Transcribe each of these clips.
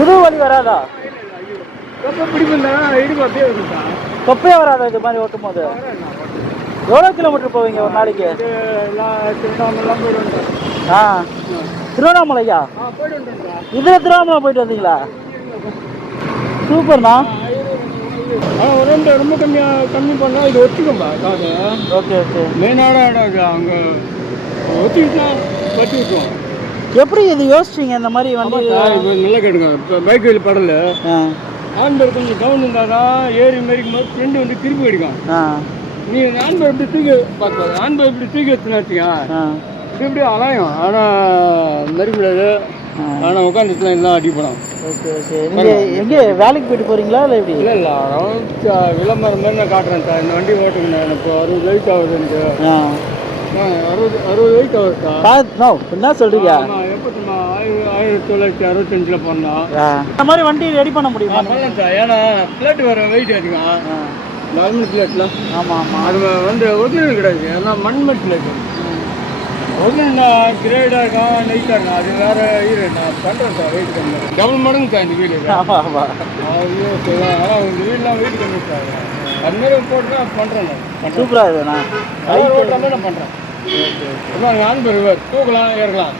முதுகு வலி வராதா? தொப்பையே வராதா இது மாதிரி ஓட்டும் போது? எவ்வளோ கிலோமீட்டர் போவீங்க ஒரு நாளைக்கு? ஆ, திருவண்ணாமலையா? இதில் திருவண்ணாமலை போயிட்டு வந்தீங்களா? சூப்பர்ண்ணா. ரொம்ப கம்மி பண்ணால் இது ஒத்துக்கும்பா காசு. Okay okay. மெயினான இடம் அங்கே ஒத்திக்கிட்டா வச்சு விட்டுருவோம். எப்படி இது யோசிச்சிங்க இந்த மாதிரி வண்டி? இப்போ நல்லா கேட்டுங்க. இப்போ பைக்கில் படல ஆண்பர் கொஞ்சம் டவுன் இருந்தால் தான் ஏறி மாரிக்கும் போது ஃப்ரெண்டு வந்து திருப்பி அடிக்கும். நீ ஆண்பர் இப்படி தூக்கி பார்த்து ஆண்பர் இப்படி தூக்கி வச்சுன்னு வச்சுக்கா இப்படி அலையும். ஆனால் மறி முடியாது. ஆனால் உட்காந்துச்சுலாம் எல்லாம் அடிப்படும். Okay okay. நீங்கள் எங்கே வேலைக்கு போயிட்டு போகிறீங்களா இல்லை எப்படி? இல்லை இல்லை, விளம்பரம் மாதிரி நான் காட்டுறேன் சார். இந்த வண்டி ஓட்டுங்க. நான் இப்போ 60 வயசு ஆகுதுன்ட்டு. 60 வயசு ஆகுது. என்ன சொல்கிறீங்க? எப்போ 1965 பண்ணோம். இந்த மாதிரி வண்டி ரெடி பண்ண முடியுமா? பண்ணலாம் சார். ஏன்னா பிளேட் வர வெயிட் அதிகம். நார்மல் பிளேட்லாம். ஆமாம் ஆமாம். அது வந்து ஒரிஜினல் கிடையாது. ஏன்னா மண்மண் பிளேட். ஒரிஜினல் கிரேடாக இருக்கும், நைட்டாக இருக்கும். அது வேறு ஈடு. நான் பண்ணுறேன் சார். வெயிட் கம்மி டபுள் மடங்கு சார் இந்த வீடு. ஆமாம் ஆமாம். ஐயோ சார், ஆனால் உங்கள் வீடெலாம் வெயிட் கம்மி சார். அதுமாரி போட்டு பண்ணுறேன் நான். சூப்பராக இருக்குண்ணா. ஓட்டுற மாதிரி நான் பண்ணுறேன். இப்போ ஆண்பர் தூக்கலாம் ஏறலாம்.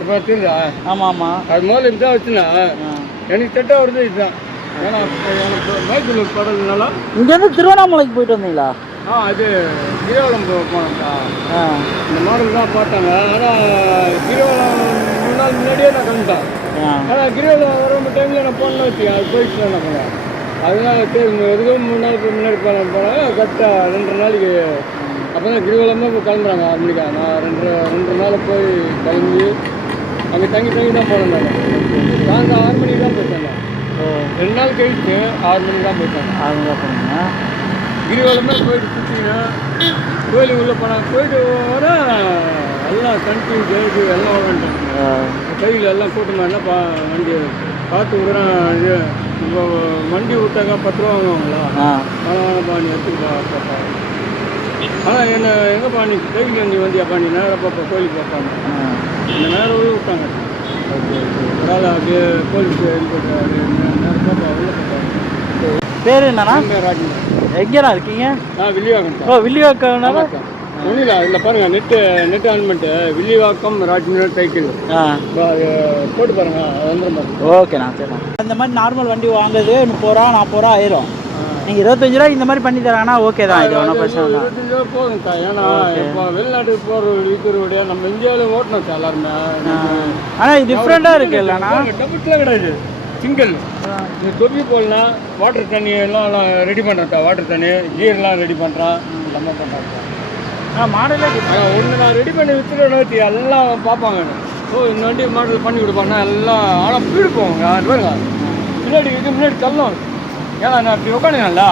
இப்போ தெரியுதா? ஆமாம் ஆமாம். அது முதல்ல இப்படி தான் வச்சுன்னா எனக்கு செட்டாக வருது இதுதான். ஏன்னா எனக்கு பைக்கில் படுறதுனால. இங்கேருந்து திருவண்ணாமலைக்கு போயிட்டு வந்தீங்களா? அது கிரிவலம் போனோம்க்கா. இந்த மாடல் தான் பார்த்தாங்க. ஆனால் கிரிவலம் 3 நாள் முன்னாடியே நான் கிளம்பிட்டேன். ஆனால் கிரிவலம் வர டைமில் நான் போனேன் வச்சு அது போயிட்டு என்ன போனேன். அதனால சரி எதுக்கும் 3 நாளுக்கு முன்னாடி போனேன் கரெக்டாக 2 நாளைக்கு. அப்போ தான் கிரிவலமாக இப்போ கிளம்புறாங்க 6 மணிக்கா. நான் 2 நாள் போய் கிளம்பி அங்கே தங்கி தான் போனேன். நான் சாயந்தரம் 6 மணிக்கு தான் போயிட்டேன். 2 நாள் கழிச்சு 6 மணிக்கு தான் போயிட்டேன். 6 மணிக்கு தான் போனீங்க. கிரிவலமே போயிட்டு சுற்றிங்கன்னா கோயிலுக்கு உள்ளே போனால் போயிட்டு வர எல்லாம் கண்டி ஜெயிச்சு எல்லாம் வரேன்ட்டேன். கையில் எல்லாம் கூட்டமாக என்ன வண்டி பார்த்து விடுறேன். இது இப்போ வண்டி விட்டாக்கா 10 ரூபா வாங்குவாங்களா? ஆனால் பாணி எடுத்துக்கப்பா பாப்பா. ஆனால் என்ன எங்கேப்பா நீ கைக்கு வண்டி வண்டியாப்பா நீ நேராக பாப்பா கோயிலுக்கு பார்ப்பாங்க. இந்த நேரம் உள்ள விட்டாங்க. அதனால் அப்படியே கோயிலுக்கு நேரம் பாப்பா உள்ள பார்ப்பாங்க. பேர் என்னன்னா? ராஜ்மன். எங்கேண்ணா இருக்கீங்க? வில்லிவாக்கம். வில்லிவாக்கம். ஒன்றும் இல்லை, இதில் பாருங்கள் நெட் ஆன் பண்ணிட்டு வில்லிவாக்கம் ராஜ்மன் சைக்கிள் போட்டு பாருங்கள். அது வந்துடும். ஓகேண்ணா சரிண்ணா. இந்த மாதிரி நார்மல் வண்டி வாங்குறது 30 ரூபா 40 ரூபா ஆயிரும். நீங்கள் 25 ரூபா இந்த மாதிரி பண்ணி தராங்கன்னா ஓகே தான். இது ஒன்றும் பிரச்சனை இல்லை. 25 ரூபா போதும் சார். ஏன்னா இப்போ வெளிநாட்டுக்கு போகிற விற்கிறபடியா நம்ம இந்தியாவில் ஓட்டணும் சார் எல்லாருமே. ஆனால் இது டிஃப்ரெண்ட்டாக இருக்குது இல்லைண்ணா? டபுள்ஸ்லாம் கிடையாது, சிங்கிள். நீ தொப்பி போடலாம். வாட்டர் தண்ணி எல்லாம் ரெடி பண்ணுறேன் சார். வாட்டர் தண்ணி கீர்லாம் ரெடி பண்ணுறான். எல்லாமே பண்ணுறாங்க. மாடலே ஒன்று நான் ரெடி பண்ணி விற்றுட்டு எல்லாம் பார்ப்பாங்க. இந்த வண்டி மாடல் பண்ணி கொடுப்பாங்கன்னா எல்லாம் ஆனால் பீடு போவாங்க. அது பாருங்க முன்னாடி தள்ளும். ஏன்னா நான் இப்படி உட்காந்துங்களா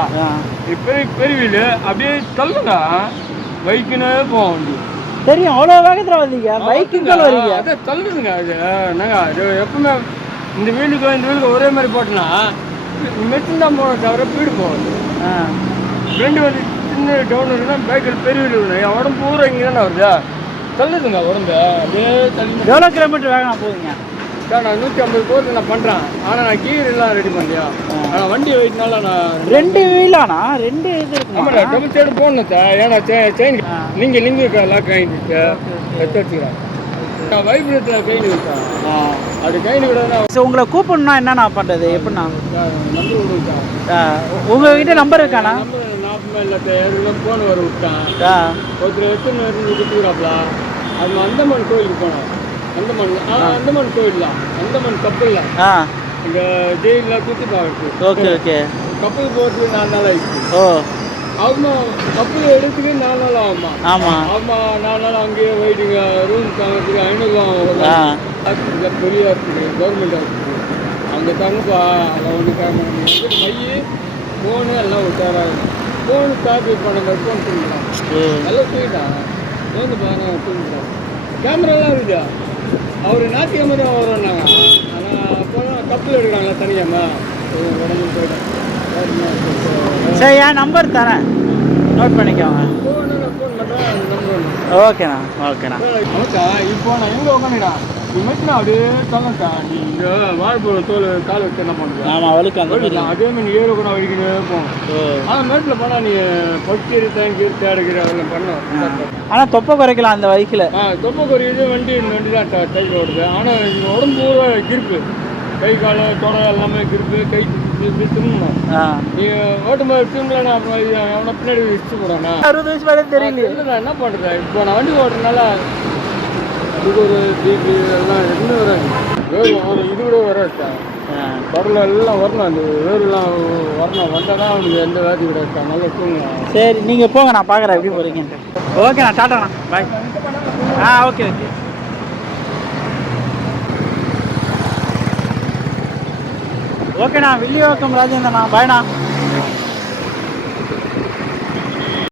பெரிய வீடு அப்படியே தள்ளுங்க. பைக்குன்னு போவோம் வண்டி. தெரியும். அவ்வளோ வேகத்தில் வந்தீங்க பைக்குங்க வரீங்க. அதை தள்ளுதுங்க. அது என்னங்க அது எப்பவுமே இந்த வீலுக்கு ஒரே மாதிரி போட்டோன்னா மெட்டின் தான் போகணும் தவிர பீடு போகுது. ஃப்ரெண்டு வந்து சின்ன டவுன் இருக்குன்னா பைக்கில் பெரிய வீடு விடணும். என் உடம்பு பூரா இங்கே தானே வருதா தள்ளுதுங்க உடம்பு. அப்படியே தள்ளி. எவ்வளோ கிலோமீட்டர் வேகம் போகுதுங்க சார்? நான் 150 போகிறது நான் பண்ணுறேன். ஆனால் நான் கீர் எல்லாம் ரெடி பண்ணலையா. ஆனால் வண்டி வெயிட்னால நான் 2 வீலாண்ணா 2 இது இருக்கு. ஆமாம், டபுள் சைடு போடணும் சார். ஏன்னா செயின் நீங்கள் லாக் வாங்கிட்டு எடுத்து வச்சுக்கிறேன். நான் வைப்ரேட்டில் கை நிற்கிறேன். அது கை நிற்கிறதா. ஸோ உங்களை கூப்பிடணும்னா என்னண்ணா பண்ணுறது? எப்படிண்ணா நம்பர் விடுங்க சார்? உங்ககிட்ட நம்பர் இருக்காண்ணா? நம்பர் நாற்பது இல்லை சார். ஃபோன் வர விட்டேன். ஒருத்தர் எடுத்துன்னு வந்து கொடுத்துக்கிறாப்ல. அது அந்தமான் கோயிலுக்கு போனோம். அந்தமான் கோயில் தான். அந்தமான் கப்பல் தான். இங்கே ஜெயிலில் சுற்றி பார்க்குறது. Okay okay. கப்பல் போகிறதுக்கு 4 நாள் ஆகிடுச்சு. ஆமாம், கப்பல் எடுத்துக்கு 4 நாள் ஆகுமா? ஆமாம் 4 நாள் அங்கேயே வெயிட்டிங்க. ரூம் தாங்கிறதுக்கு 500 ரூபா ஆகும். பெரிய இருக்குது கவர்மெண்ட் ஆஸ்பத்திரி. அங்கே தங்கப்பா. அதை ஒன்று கேட்கணும். மைய ஃபோனு எல்லாம் விட்டாராங்க. ஃபோனு காப்பி பண்ண மாதிரி ஃபோன் தூங்கிக்கலாம். நல்லா தூங்கிட்டான். வந்து பாருங்க தூங்கிட்டான். கேமராலாம் இருக்குதா? அவர் ஞாயிற்றுக்கிழமை தான் வரோன்னாங்க. ஆனால் அப்போ கப்பல் எடுக்கிறாங்களா தனியாம்மா உடம்பு போயிட்டேன். சரி, என் நம்பர் தரேன், நோட் பண்ணிக்கோங்க. ஃபோன் பண்ணுறேன். நம்பர் ஓகேண்ணா. இப்போ நான் எங்கே உட்காந்துடா இது மட்டும் அப்படியே தங்கட்டா நீ இந்த வாழைப்பழம் தோல் கால் வச்சு என்ன பண்ணுறது ஆமாம் வலிக்கு அந்த மாதிரி அதே மாதிரி ஏழு கூட வலிக்கிட்டே போகும் ஆனால் மேட்டில் போனால் நீ பச்சீரி தேங்கி தேடுகிற அதெல்லாம் பண்ணலாம் ஆனால் தொப்பை குறைக்கலாம் அந்த வலிக்கில். தொப்பை குறையுது வண்டி இந்த வண்டி தான் டைப் ஓடுது ஆனால் உடம்பு பூரா கிருப்பு கை கால் தொடை எல்லாமே கிருப்பு கை இப்படி திரும்பணும் நீங்கள் ஓட்டும்போது திரும்பலன்னா அப்புறம் அவனை பின்னாடி வச்சு போடாண்ணா 60 வயசு மேலே தெரியல என்ன பண்ணுறது இப்போ நான் வண்டி ஓட்டுறதுனால அதுக்கு ஒரு பிபி எல்லாம் எதுவுமே வராது வேறு ஒரு இது கூட வராது வரல எல்லாம் வரணும் அந்த வேறுலாம் வரணும் வந்தால் தான் அவனுக்கு எந்த வேதி கிடையாது நல்லா தூங்கலாம். சரி நீங்கள் போங்க, நான் பார்க்குறேன் எப்படி போகிறீங்கன்ட்டு. ஓகேண்ணா, டாட்டாண்ணா, பாய். Okay okay. ஓகேண்ணா, வில்லிவாக்கம் ராஜேந்திரண்ணா, பாய்ண்ணா.